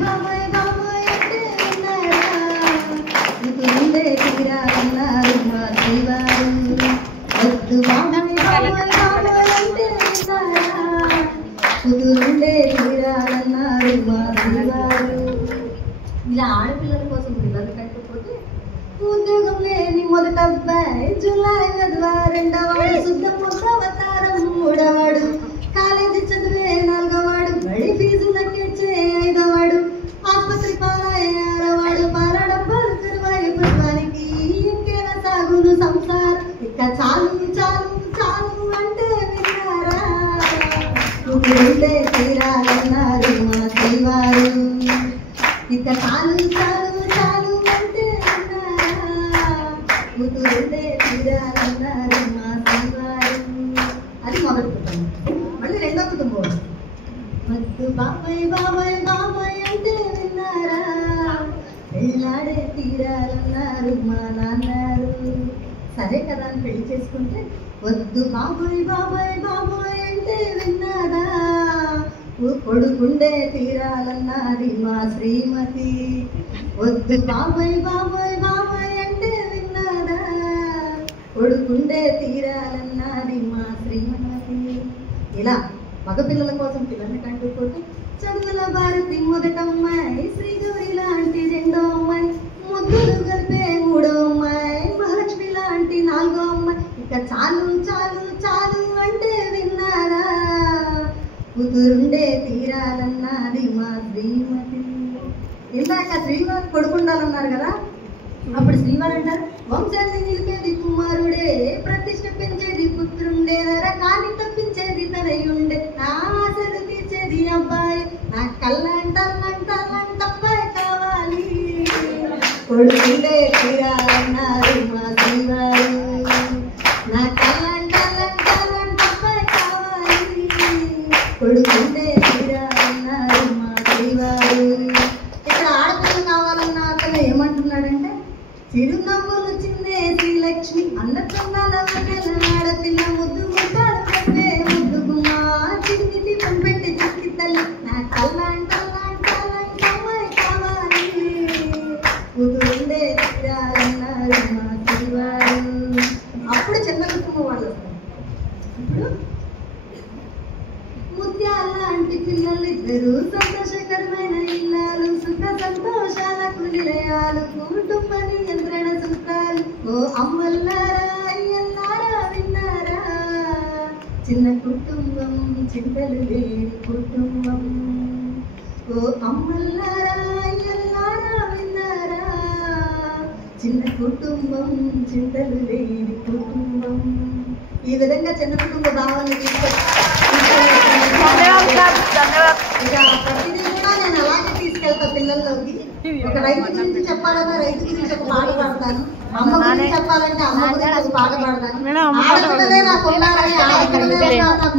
బాబాయ్ బాబాయ్ అంటే విన్నారా ముందే తీరాలన్నారు మా శ్రీవారు వద్దు బాబాయ్ బాబాయ్ బాబాయ్ అంటే విన్నారా కుదురుండే తీరాలన్నారు మా శ్రీవారు. ఇలా ఆడపిల్లల కోసం పిల్లలు కట్టకపోతే ఉద్యోగం లేని మొదట అబ్బాయి జూలై వద్వా రెండవాడు శుద్ధ అవతారం మూడవాడు కాలేజీ చదివే నాలుగవాడు బడి ఫీజుల కెచ్చే ఐదవాడు ఆసుపత్రి పాలయ్యే ఆరవాడు పారాడబ్బాలు కరువాయి ప్రభుత్వానికి ఇంకేనా సాగును సంసారం ఇక చాలు చాలు చాలు అంటే విన్నారా కుదురుండే తీరాలన్నారు మా శ్రీవారు ఇక చాలు చాలు చాలు అంటే కుదురుండే తీరాలన్నారు మా శ్రీవారు. అది మొదటి కుటుంబం. మళ్ళీ రెండో కుటుంబం వద్దు బాబాయ్ బాబాయ్ బాబాయ్ అంటే విన్నారా పెళ్ళాడే తీరాలన్నారు మా నాన్నారు. సరే కదా అని పెళ్లి చేసుకుంటే వద్దు బాబాయ్ బాబాయ్ బాబాయ్ అంటే విన్నారా కొడుకుండే తీరాలన్నది మా శ్రీమతి వద్దు బాబాయ్ బాబాయ్ బాబాయ్ అంటే విన్నారా కొడుకుండే తీరాలన్నది మా శ్రీమతి. ఇలా మగపిల్లల కోసం పిల్లల్ని కంటుకోతే చదువుల భారతి మొదటమ్మాయి శ్రీగౌరి లాంటి రెండో అమ్మాయి ముద్దులు కలిపే మూడో అమ్మాయి మహాలక్ష్మి లాంటి నాలుగో అమ్మాయి ఇక చాలు చాలు చాలు అంటే విన్నారా కుదురుండే తీరాలన్నది మా శ్రీమతి. ఇందాక శ్రీవారు కొడుకుండాలన్నారు కదా, అప్పుడు శ్రీవారు అంటారు వంశాన్ని నిలిపేది కుమారుడే ప్రతిష్ట పెంచేది పుత్రుండే నరకాన్ని తప్పించేది తనయుండే నా ఆశలు తీర్చేది అబ్బాయి నా కళ్ళంటల్లంటల్లంటబ్బాయి కావాలి కొడుకుండే తీరాలన్నారు మా శ్రీవారు నా కళ్ళంటల్లంటల్లంటబ్బాయి కావాలి కొడుకుండే తీరాలన్నారు మా శ్రీవారు. ఇక్కడ ఆడపిల్ల కావాలన్న అతను ఏమంటున్నాడంటే చిరునవ్వులు చిందే శ్రీలక్ష్మి అన్నచందాల ఆడపిల్ల ముద్దు ముద్దాడు పెట్టే ముద్దు గుమ్మా చిన్ని దీపం పెట్టి చిక్కి తల్లి నా కళ్ళంటల్లంటల్లంటమ్మాయి కావాలి కుదురుండే తీరాలన్నారు మా శ్రీవారు. అప్పుడు చిన్న కుటుంబం వాళ్ళు వస్తారు. ఇప్పుడు ముత్యాలాంటి పిల్లలిద్దరూ సంతోషకరమైన ఇల్లాలు సుఖ సంతోషాలకు నిలయాలు కుటుంబ నియంత్రణ సూత్రాలు ఓ అమ్మల్లారా అయ్యల్లారా విన్నారా చిన్న కుటుంబం చింతలు లేని కుటుంబం ఓ అమ్మల్లారా అయ్యల్లారా విన్నారా చిన్న కుటుంబం చింతలు లేని కుటుంబం. ఈ విధంగా చిన్న కుటుంబ భావాన్ని ప్రతిదీ కూడా నేను అలాగే తీసుకెళ్తా పిల్లల్లోకి. ఒక రైతు గురించి చెప్పాలన్నా రైతు గురించి ఒక పాట పాడతాను, అమ్మ గురించి చెప్పాలంటే అమ్మ గురించి ఒక పాట పాడతాను. ఆడపిల్లలే నాకు ఉండాలని ఆడపిల్లలే నాకు